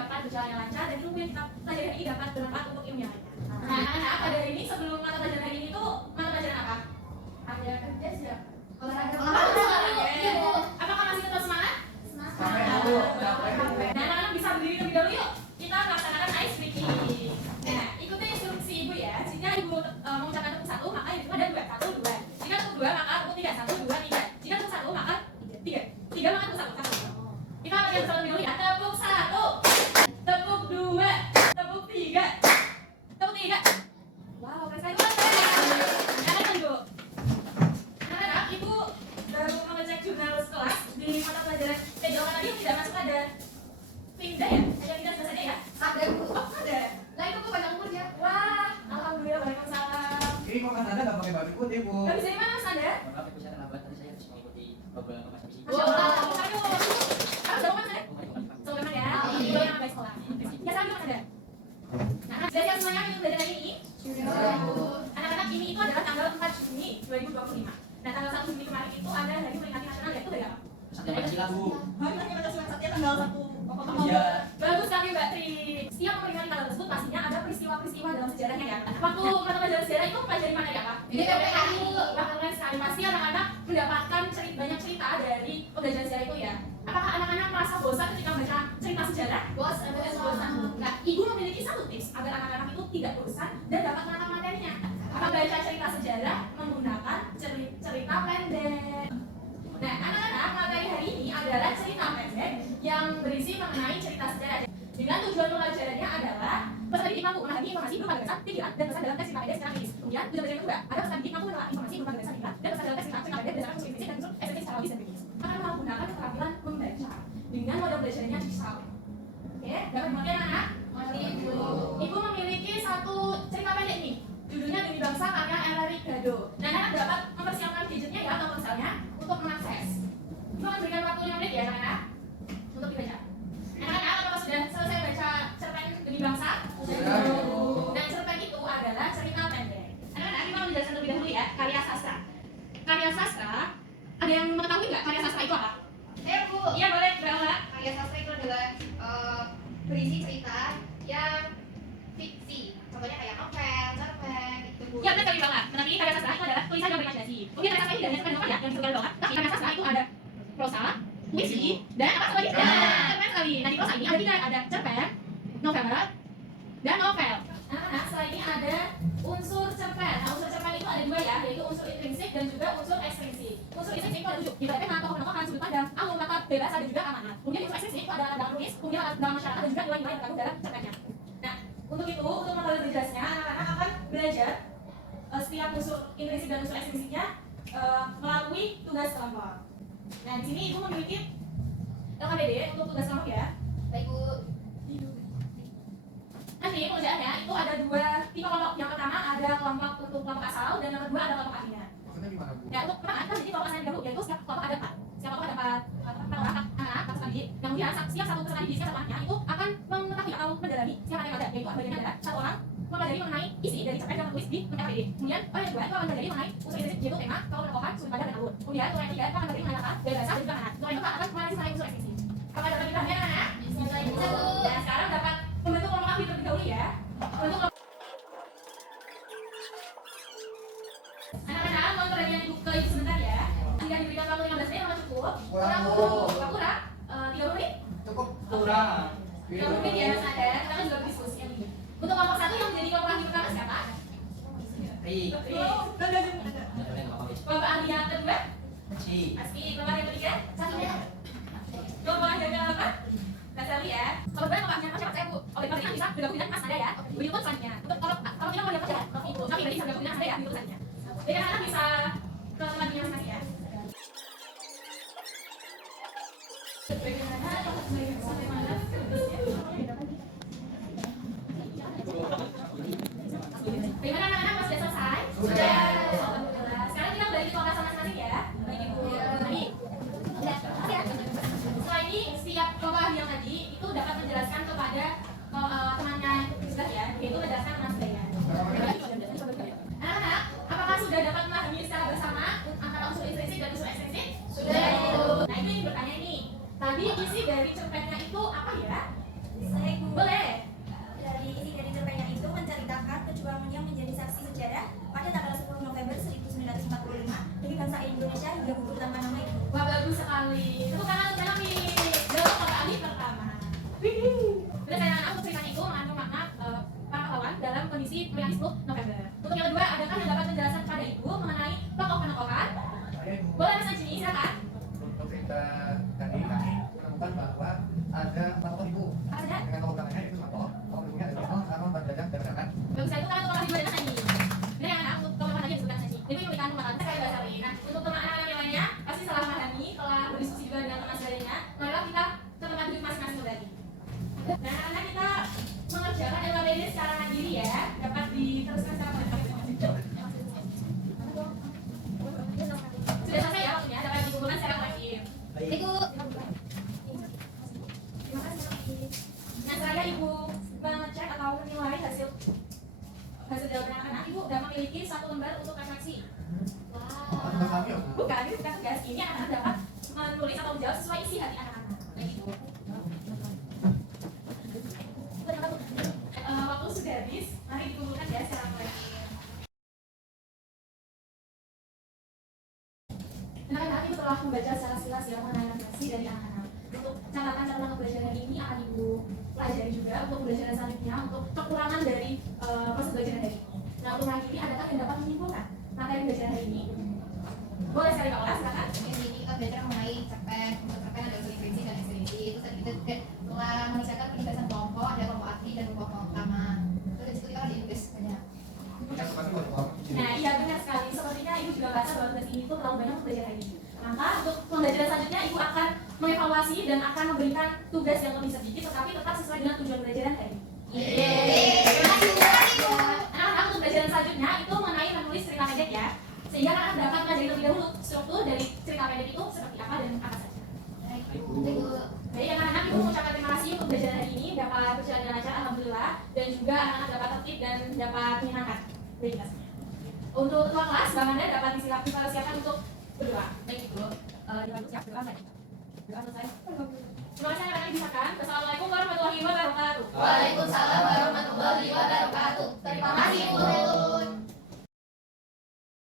dapat berjalan lancar dan ilmu yang kita pelajari hari ini dapat bermanfaat untuk ilmu yang lainnya. Nah, anak-anak pada hari ini sebelum mata pelajaran hari ini tuh mata pelajaran apa? Ada kerja siap. Olahraga. Iya, Bu. Apakah masih tetap semangat? Semangat. Nah, anak-anak bisa berdiri terlebih dahulu yuk. Kita melaksanakan ice breaking. Nah, ikuti instruksi ibu ya. Jika ibu mengucapkan tepuk satu, maka yang kedua ada dua. Satu, dua. Jika tepuk dua, maka tepuk tiga. Satu, dua, tiga. Jika tepuk satu, maka tiga. Tiga maka tepuk satu. Kita latihan bersama dulu ya. Tepuk satu, tepuk dua, tepuk tiga, tepuk tiga. Wow, keren sekali. Anak tunggu. Anak-anak, ibu baru mengecek jurnal kelas di mata pelajaran PJOK tadi yang tidak masuk ada pindah ya? Ada pindah sebelah saja ya? Ada, Bu. Oh, ada. Nah, itu kok banyak umurnya. Wah, alhamdulillah, waalaikumsalam. Ini kok Mas Anda nggak pakai baju putih, Bu? Gak bisa di mana Mas Anda? Maaf, Ibu, saya terlambat. Tadi saya harus mengikuti beberapa Mas Misi. Masya Allah. Aduh. Harus dong Mas Anda? Selamat ya. Ibu yang baik sekolah. Ya, salam Mas Anda. Nah, sudah siap semuanya untuk belajar hari ini? Sudah, Bu. Anak-anak, ini itu adalah tanggal 4 Juni 2025. Nah, tanggal 1 Juni kemarin itu ada hari peringatan nasional, yaitu dari apa? Satya Pancasila, Bu. Hari peringatan nasional Satya tanggal 1 Oktober. Iya. Bagus sekali Mbak Tri. Setiap memperingati tanggal tersebut pastinya ada peristiwa-peristiwa dalam sejarahnya ya. Waktu mata pelajaran sejarah itu pelajari mana ya Pak? Di PPKU. Keren sekali. Pasti anak-anak mendapatkan banyak cerita dari pembelajaran sejarah itu ya. Apakah anak-anak merasa bosan ketika membaca cerita sejarah? Bosan. Nah, Ibu memiliki satu tips agar anak-anak itu tidak bosan dan dapat menangkap materinya. Membaca cerita sejarah menggunakan cerita pendek. Nah, anak-anak, materi hari ini adalah cerita pendek yang berisi mengenai cerita sejarah. Dengan tujuan pelajarannya adalah pesan didik mampu memahami informasi berupa gagasan, pikiran, dan pesan dalam teks cerita pendek secara kritis. Kemudian, tujuan belajar kedua adalah pesan didik mampu menelaah informasi berupa gagasan, pikiran, dan pesan dalam teks cerita pendek berdasarkan unsur implisit dan unsur esensi secara logis dan kritis. Akan menggunakan keterampilan membaca dengan model belajarnya digital. Oke, dapat dimengerti anak-anak? Ibu memiliki satu cerita pendek nih. Judulnya Demi Bangsa karya Emery Gado. Nah, anak dapat mempersiapkan gadgetnya ya atau ponselnya untuk mengakses. Ibu akan berikan waktu 5 menit ya anak-anak untuk dibaca. Anak-anak, apakah sudah selesai baca cerpen Demi Bangsa? Sudah. Dan cerpen itu adalah cerita pendek. Anak-anak, kita mau menjelaskan terlebih dahulu ya karya sastra. Karya sastra, ada yang mengetahui nggak karya sastra itu apa? Bu. Iya boleh, Mbak. Karya sastra itu adalah berisi cerita yang fiksi. Contohnya kayak novel, cerpen, gitu Bu. Ya benar sekali banget. Tetapi karya sastra itu adalah tulisan yang berimajinasi. Kemudian karya sastra ini tidak hanya novel ya, yang disebutkan banget. Tapi karya sastra itu ada prosa, puisi, dan apa lagi? Nah, keren sekali. Nah, di prosa ini ada 3, ada cerpen, novel, dan novel. Anak-anak, setelah ini ada unsur cerpen. Nah, unsur cerpen itu ada 2 ya, yaitu unsur intrinsik dan juga unsur ekstrinsik. Unsur intrinsik itu ada 7. Ibaratnya nama tokoh-tokoh, sudut pandang, alur kata bebas, ada juga amanat. Kemudian unsur ekstrinsik itu ada dalam tulis, kemudian dalam masyarakat dan juga nilai-nilai yang terkandung dalam cerpennya. Nah, untuk itu, untuk metode belajarnya, anak-anak akan belajar setiap unsur intrinsik dan unsur ekstrinsiknya melalui tugas kelompok. Nah, di sini ibu memiliki LKPD untuk tugas kelompok ya. Baik Bu. Nanti pengerjaannya itu ada 2 tipe kelompok. Yang pertama ada kelompok untuk kelompok asal dan yang kedua ada kelompok akhirnya. Maksudnya gimana, Bu? Ya, untuk pertama kita jadi kelompok asal dahulu, yaitu setiap kelompok ada 4. Setiap kelompok ada 4 orang anak-anak peserta didik. Kemudian setiap satu peserta didik setiap orangnya itu akan mengetahui atau mendalami siapa yang ada, yaitu bagiannya adalah 1 orang mempelajari mengenai isi dari cerpen yang tertulis di LKPD. Kemudian orang yang kedua itu akan mempelajari mengenai unsur intrinsik, yaitu tema, tokoh-tokohan, sudut pandang dan alur. Kemudian orang yang ketiga itu akan mempelajari mengenai kata, gagasan dan juga amanat. Orang yang keempat akan mengenai mengenai unsur ekstrinsi. Apakah dapat dipahami anak-anak? Bisa Bu. Dan sekarang dapat membentuk kelompok kami terlebih dahulu ya. Untuk anak-anak, mohon perhatian ibu ke ibu sebentar ya. Jika diberikan waktu 15 menit, apakah cukup? Kurang, Bu. Kurang? 30 menit? Cukup kurang. 30 menit ya Mas Anda, kita kan juga berdiskusi yang ini. Untuk kelompok 1 yang menjadi kelompok ahli pertama siapa? Ri. Kelompok ahli yang kedua? Si. Aski. Kelompok ahli yang ketiga? Satunya? Kelompok ahli yang keempat? Mbak Sally ya. Kebetulan kelompok ahli yang siapa saya Bu? Oleh karena itu bisa bergabung dengan Mas Anda ya. Begitu pun selanjutnya. Untuk kalau kita mau dapat ya, Ibu. Tapi bisa bergabung dengan Anda ya, begitu selanjutnya. Jadi anak-anak bisa ke tempatnya masing-masing ya. Bagaimana sampai mana? Bagaimana anak-anak, sudah selesai? Sudah. Alhamdulillah. Sekarang kita bagi kelas masing-masing ya. Baik Ibu. Baik. Setelah ini setiap kelompok ahli yang tadi itu dapat menjelaskan kepada temannya sudah ya, yaitu menjelaskan tentang budaya. Anak-anak, apakah sudah dapat memahami secara bersama antara unsur intrinsik dan unsur ekstrinsik? Sudah Ibu. Nah itu yang bertanya nih. Tadi isi dari cerpennya itu apa ya? Saya Ibu. Boleh. Dari isi dari cerpennya itu menceritakan perjuangan yang menjadi saksi sejarah pada tanggal 10 November 1945 demi bangsa Indonesia hingga gugur tanpa nama Ibu. Wah, bagus sekali. Tepuk tangan untuk Melami. Dalam kali pertama. Berdasarkan untuk ceritanya itu mengandung makna para pahlawan dalam kondisi pemilihan 10 November. Untuk yang kedua, adakah yang dapat penjelasan kepada Ibu mengenai tokoh-penokohan? Saya Ibu. Boleh Mas Ajini, silakan. Untuk cerita tadi kami menemukan bahwa ada 4 tokoh ibu. Ada? Dengan tokoh utamanya itu 5 tokoh. Tokoh ibunya ada Bimo, Sarman, Bajajang, dan Rakan. Bagus, itu kalau tokoh Ibu dan Mas Ajini. Ini yang anak, untuk tokoh lagi disebutkan Mas Ajini. Ibu yang memberikan pemahaman, saya bahasa lain. Nah, untuk teman anak-anak yang lainnya, pasti setelah memahami, setelah berdiskusi juga dengan teman sebagainya, marilah kita ke tempat duduk masing-masing kembali. Nah, anak-anak kita mengerjakan LKPD secara mandiri ya, dapat diteruskan secara kolektif. Sudah selesai ya waktunya, dapat dikumpulkan secara kolektif. Baik. Ibu, Terima kasih. nah saya Ibu mengecek atau menilai hasil jawaban anak-anak, Ibu sudah memiliki 1 lembar untuk refleksi. Oh, tugas kami ya, Bu. Bukan, ini bukan tugas. Ini anak-anak dapat menulis atau menjawab sesuai isi hati anak-anak. Kayak gitu. Waktu sudah habis, mari dikumpulkan ya secara kolektif. Anak-anak Ibu telah membaca secara silas ya mengenai refleksi dari anak-anak. Untuk catatan pembelajaran ini akan Ibu pelajari juga untuk pembelajaran selanjutnya untuk kekurangan dari proses pembelajaran hari ini. Nah, untuk hari ini adakah yang dapat menyimpulkan materi pembelajaran hari ini? Boleh sekali Kak Ola, silakan. Jadi kita belajar mengenai cerpen. Untuk cerpen ada unsur inferensi dan ekstensi. Itu kita juga telah mengerjakan penugasan kelompok, ada kelompok arti dan kelompok utama. Terus di situ kita ada Inggris banyak. Yang seperti itu, Pak. Nah, iya benar sekali. Sepertinya Ibu juga merasa bahwa tugas ini tuh terlalu banyak untuk belajar hari ini. Maka untuk pembelajaran selanjutnya Ibu akan mengevaluasi dan akan memberikan tugas yang lebih sedikit tetapi tetap sesuai dengan tujuan pembelajaran hari ini. Terima kasih Bu. Anak-anak untuk pembelajaran selanjutnya itu mengenai menulis cerita pendek ya. Sehingga anak dapat mempelajari terlebih dahulu struktur dari cerita pendek itu seperti apa dan apa saja. Baik, Ibu. Ibu. Jadi anak-anak Ibu mengucapkan terima kasih untuk pembelajaran hari ini dapat berjalan dengan lancar alhamdulillah dan juga anak-anak dapat tertib dan dapat menyenangkan dari kelasnya. Untuk ketua kelas, Bang Anda dapat disiapkan untuk berdoa. Baik Ibu, dibantu siap doa nggak? Doa selesai. Terima kasih anak-anak yang bisa kan. Wassalamualaikum